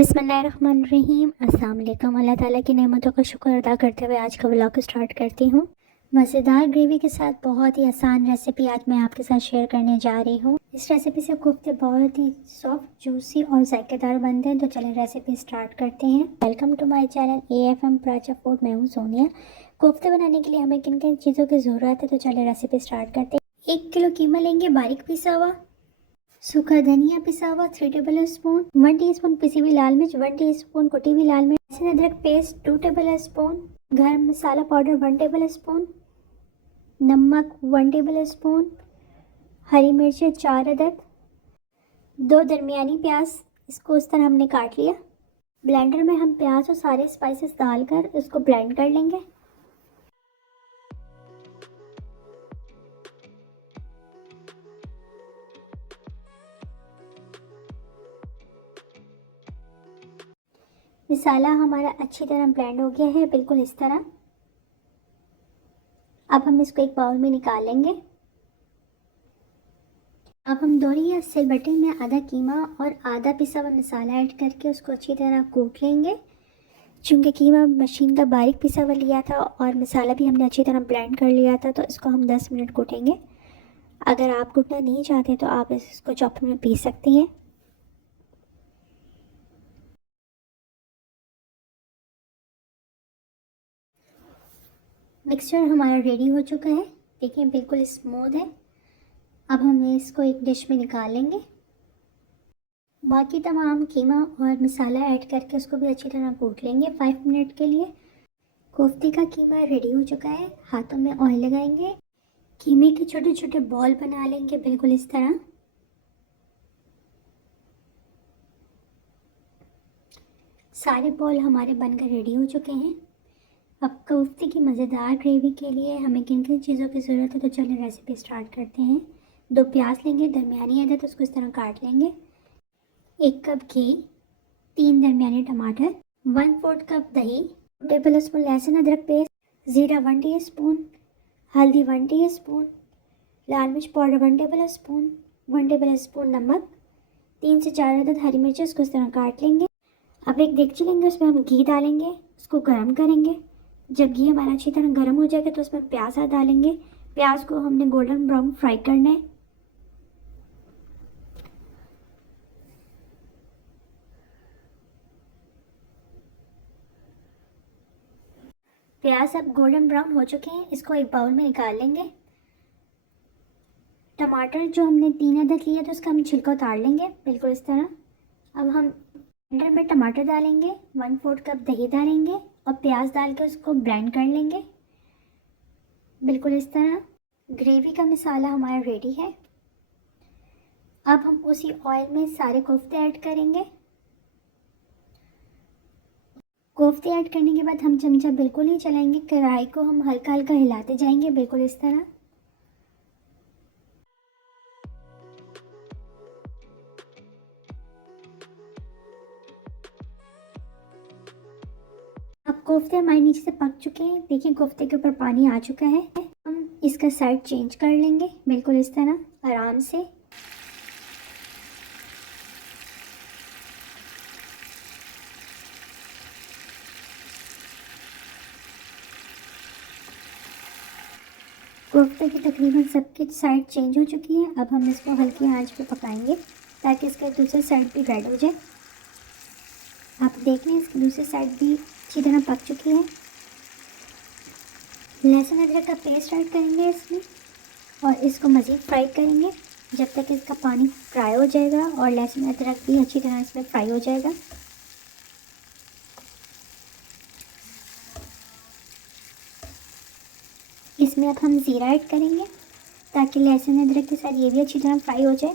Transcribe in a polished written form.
बिस्मिल्लाहिर्रहमानिर्रहीम। अस्सलाम वालेकुम। अल्लाह ताला की नेमतों का शुक्र अदा करते हुए आज का व्लॉग स्टार्ट करती हूँ। मज़ेदार ग्रेवी के साथ बहुत ही आसान रेसिपी आज मैं आपके साथ शेयर करने जा रही हूँ। इस रेसिपी से कोफ्ते बहुत ही सॉफ्ट, जूसी और जायकेदार बनते हैं। तो चलिए रेसिपी स्टार्ट करते हैं। Welcome to my channel AFM प्राचा फूड। मैं हूँ सोनिया। कोफ्ते बनाने के लिए हमें किन किन चीज़ों की ज़रूरत है, तो चलिए रेसिपी स्टार्ट करते हैं। 1 किलो कीमा लेंगे बारीक पिसा हुआ, सूखा धनिया पिसा हुआ 3 टेबल स्पून, 1 टीस्पून पिसी हुई लाल मिर्च, 1 टीस्पून कुटी हुई लाल मिर्च, लहसुन अदरक पेस्ट 2 टेबल स्पून, गरम मसाला पाउडर 1 टेबल स्पून, नमक 1 टेबल स्पून, हरी मिर्चें 4 अदद, 2 दरमियानी प्याज, इसको इस तरह हमने काट लिया। ब्लेंडर में हम प्याज और सारे स्पाइसेस डालकर इसको ब्लेंड कर लेंगे। मसाला हमारा अच्छी तरह ब्लेंड हो गया है, बिल्कुल इस तरह। अब हम इसको एक बाउल में निकालेंगे। अब हम दोहरी या सिलबट्टे में आधा कीमा और आधा पिसा हुआ मसाला ऐड करके उसको अच्छी तरह कूट लेंगे। चूँकि कीमा मशीन का बारीक पिसा हुआ लिया था और मसाला भी हमने अच्छी तरह ब्लेंड कर लिया था, तो इसको हम 10 मिनट कूटेंगे। अगर आप कूटना नहीं चाहते तो आप इसको चॉपर में पीस सकती हैं। मिक्सचर हमारा रेडी हो चुका है, देखिए बिल्कुल स्मूथ है। अब हम इसको एक डिश में निकाल लेंगे। बाकी तमाम कीमा और मसाला ऐड करके उसको भी अच्छी तरह कूट लेंगे 5 मिनट के लिए। कोफ्ते का कीमा रेडी हो चुका है। हाथों में ऑयल लगाएंगे, कीमे के छोटे छोटे बॉल बना लेंगे, बिल्कुल इस तरह। सारे बॉल हमारे बनकर रेडी हो चुके हैं। अब कोफ्ते की मज़ेदार ग्रेवी के लिए हमें किन किन चीज़ों की ज़रूरत है, तो चलिए रेसिपी स्टार्ट करते हैं। 2 प्याज लेंगे दरमियानी अदद, उसको इस तरह काट लेंगे। 1 कप घी, 3 दरमियानी टमाटर, 1/4 कप दही, 2 टेबल स्पून लहसुन अदरक पेस्ट, ज़ीरा 1 टीस्पून, हल्दी 1 टीस्पून, लाल मिर्च powder 1 table spoon, 1 table spoon नमक, 3 से 4 अदद हरी मिर्च, उसको इस तरह काट लेंगे। अब एक देगची लेंगे, उसमें हम घी डालेंगे, उसको गर्म करेंगे। जब घी हमारा अच्छी तरह गर्म हो जाएगा तो उसमें प्याज डालेंगे। प्याज को हमने गोल्डन ब्राउन फ्राई करना है। प्याज अब गोल्डन ब्राउन हो चुके हैं, इसको एक बाउल में निकाल लेंगे। टमाटर जो हमने 3 अदद लिए तो उसका हम छिलका उतार लेंगे, बिल्कुल इस तरह। अब हम ब्लेंडर में टमाटर डालेंगे, 1/4 कप दही डालेंगे और प्याज डाल के उसको ब्लेंड कर लेंगे, बिल्कुल इस तरह। ग्रेवी का मसाला हमारा रेडी है। अब हम उसी ऑयल में सारे कोफ्ते ऐड करेंगे। कोफ्ते ऐड करने के बाद हम चमचा बिल्कुल नहीं चलाएंगे, कढ़ाई को हम हल्का हल्का हिलाते जाएंगे, बिल्कुल इस तरह। अब कोफ्ते हमारे नीचे से पक चुके हैं, देखिए कोफ्ते के ऊपर पानी आ चुका है। हम इसका साइड चेंज कर लेंगे, बिल्कुल इस तरह आराम से। कोफ्ते की तकरीबन सबकी साइड चेंज हो चुकी है। अब हम इसको हल्की आंच पे पकाएंगे ताकि इसका दूसरी साइड भी रेड हो जाए। आप देख लें इसकी दूसरी साइड भी अच्छी तरह पक चुकी है। लहसुन अदरक का पेस्ट ऐड करेंगे इसमें और इसको मज़ीद फ्राई करेंगे जब तक इसका पानी फ्राई हो जाएगा और लहसुन अदरक भी अच्छी तरह इसमें फ्राई हो जाएगा। इसमें अब हम ज़ीरा ऐड करेंगे ताकि लहसुन अदरक के साथ ये भी अच्छी तरह फ्राई हो जाए।